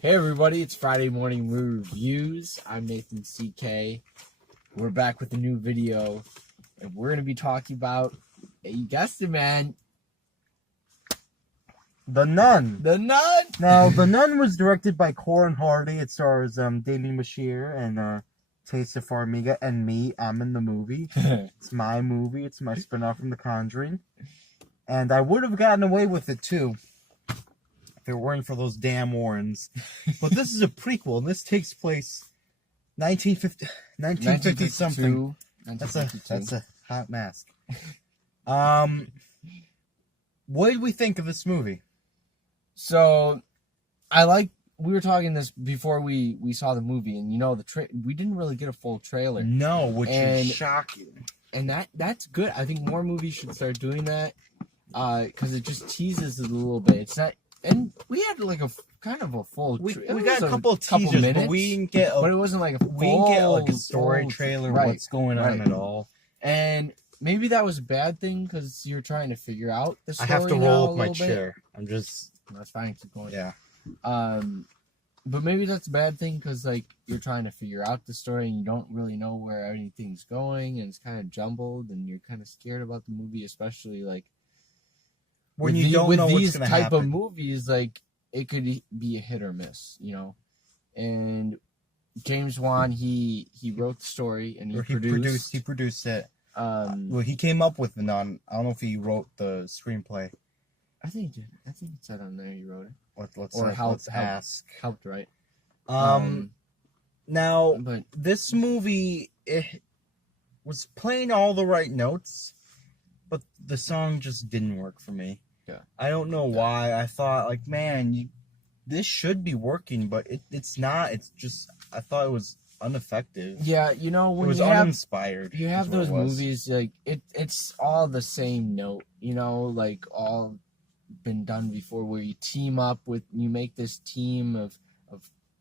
Hey everybody, it's Friday Morning Reviews. I'm Nathan CK. We're back with a new video, and we're going to be talking about, you guessed it, man, The Nun. The Nun! Now, The Nun was directed by Corin Hardy. It stars Damien Bashir and Taissa Farmiga and me. I'm in the movie. It's my movie. It's my spin-off from The Conjuring. And I would have gotten away with it, too, if it weren't for those damn Warrens. But this is a prequel, and this takes place 1950 something. That's a hot mask. What did we think of this movie? So, we were talking this before we saw the movie, and we didn't really get a full trailer. No, which is shocking. And that's good. I think more movies should start doing that, because it just teases it a little bit. It's not, and we had like a kind of a full. We got a couple of teasers, minutes, but we didn't get. But it wasn't like a full. We didn't get like a story trailer. Right, what's going on at all? And maybe that was a bad thing because you're trying to figure out the story. I have to roll up my chair. I'm just. That's fine. Keep going. Yeah. But maybe that's a bad thing because like you're trying to figure out the story and you don't really know where anything's going and it's kind of jumbled and you're kind of scared about the movie, especially like when you don't know what's going to happen. With these type of movies, like it could be a hit or miss, And James Wan, he wrote the story and he produced it. Well, he came up with the Nun. I don't know if he wrote the screenplay. I think he did. I think it said on there he wrote it. Let's ask. Helped, right? Now, but this movie, it was playing all the right notes, but the song just didn't work for me. Yeah. I don't know why. I thought, like, man, this should be working, but it's not. It's just, I thought it was ineffective. Yeah, when it was uninspired. You have those movies, like, it's all the same note, like, all been done before where you team up you make this team of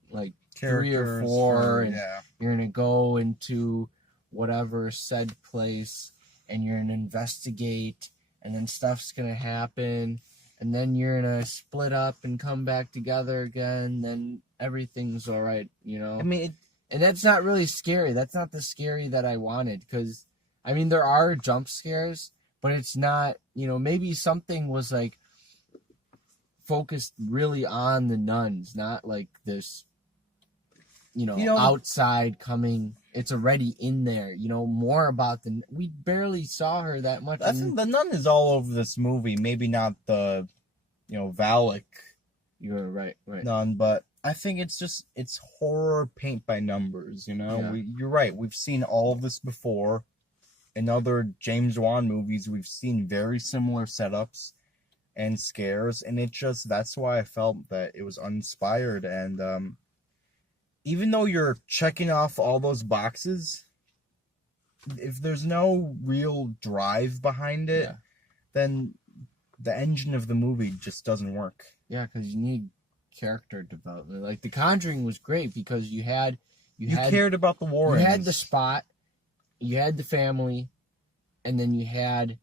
like characters, 3 or 4 and you're gonna go into whatever said place and you're gonna investigate and then stuff's gonna happen and then you're gonna split up and come back together again, then everything's all right, I mean, and that's not really scary. That's not the scary that I wanted, because I mean there are jump scares, but it's not, maybe something was like focused really on the nuns, not like this, outside coming. It's already in there, more about we barely saw her that much. I think the nun is all over this movie. Maybe not the, Valak. You're right. Nun, but I think it's horror paint by numbers, Yeah. You're right. We've seen all of this before. In other James Wan movies, we've seen very similar setups and scares, and that's why I felt that it was uninspired. And even though you're checking off all those boxes, if there's no real drive behind it, then the engine of the movie just doesn't work. Yeah, because you need character development. Like The Conjuring was great because you cared about the Warrens. You had the spot, you had the family, and then you had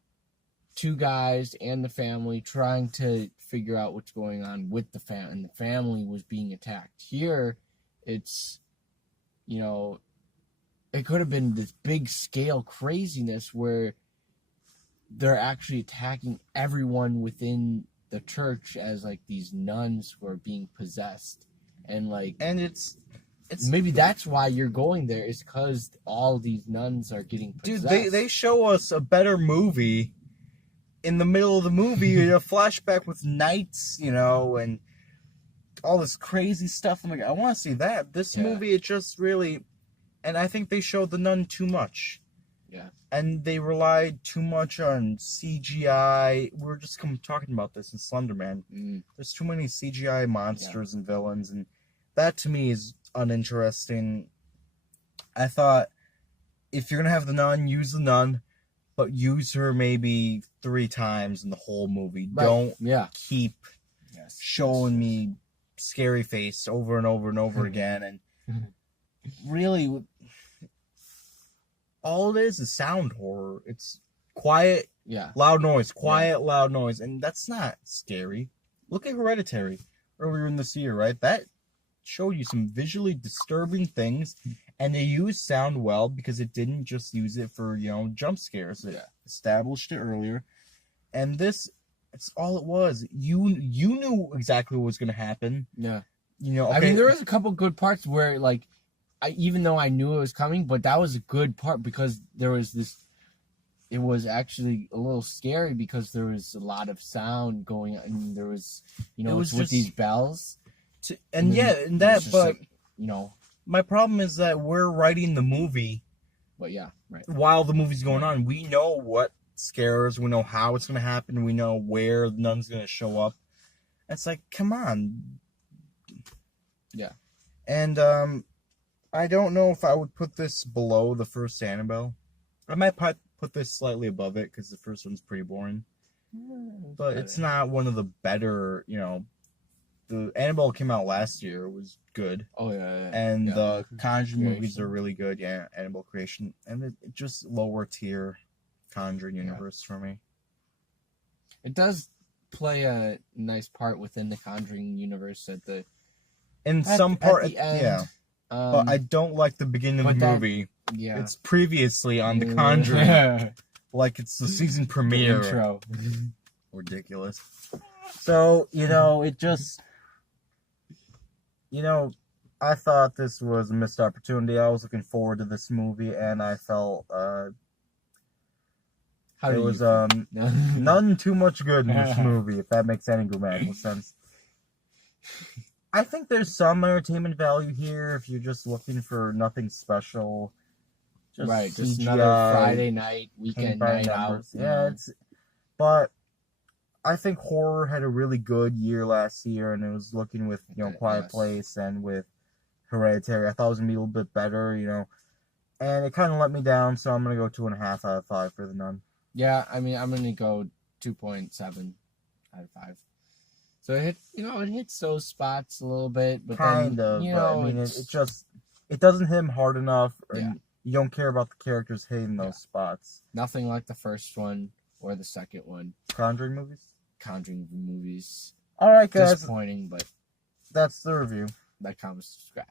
2 guys and the family trying to figure out what's going on with the family, and the family was being attacked. Here, it's, it could have been this big scale craziness where they're actually attacking everyone within the church as like these nuns who are being possessed, and it's maybe that's why you're going there, is because all these nuns are getting possessed. Dude, they show us a better movie. In the middle of the movie, a flashback with knights, and all this crazy stuff. I'm like, I want to see that. This movie, it just really, and I think they showed the nun too much. Yeah. And they relied too much on CGI. We were just talking about this in Slenderman. There's too many CGI monsters and villains, and that to me is uninteresting. I thought, if you're gonna have the nun, use the nun, but use her maybe 3 times in the whole movie. Right. Don't keep showing me scary face over and over and over again. And really, all it is sound horror. It's quiet, loud noise, loud noise. And that's not scary. Look at Hereditary earlier in this year, right? That showed you some visually disturbing things, and they used sound well because it didn't just use it for, jump scares. It established it earlier. And it's all it was. You knew exactly what was going to happen. Yeah. Okay. I mean, there was a couple good parts where, like, even though I knew it was coming, but that was a good part because there was this. It was actually a little scary because there was a lot of sound going on. And there was, it was with these bells. But like, my problem is that we're writing the movie. But yeah, right. While the movie's going on, we know what scares. We know how it's going to happen. We know where the nun's going to show up. It's like, come on. Yeah. And I don't know if I would put this below the first Annabelle. I might put this slightly above it because the first one's pretty boring. But it's not one of the better, The Annabelle came out last year. It was good. Oh, yeah. And the Conjuring movies are really good. Yeah, Annabelle Creation. And it just lower tier Conjuring universe for me. It does play a nice part within the Conjuring universe at the end. But I don't like the beginning of the movie. Yeah. It's previously on The Conjuring. Like it's the season premiere. The intro. Ridiculous. So, it just... I thought this was a missed opportunity. I was looking forward to this movie, and I felt there was none too much good in this movie, if that makes any grammatical sense. I think there's some entertainment value here if you're just looking for nothing special. Just another Friday night, weekend night out. Yeah, but I think horror had a really good year last year, and it was looking with, Quiet Place and with Hereditary. I thought it was going to be a little bit better, and it kind of let me down, so I'm going to go 2.5 out of 5 for The Nun. Yeah, I mean, I'm going to go 2.7 out of 5. So it hits those spots a little bit, but kind of. I mean, it doesn't hit him hard enough, and you don't care about the characters hitting those spots. Nothing like the first one or the second one. Conjuring movies. All right, guys. Disappointing, but that's the review. Like, comment, subscribe.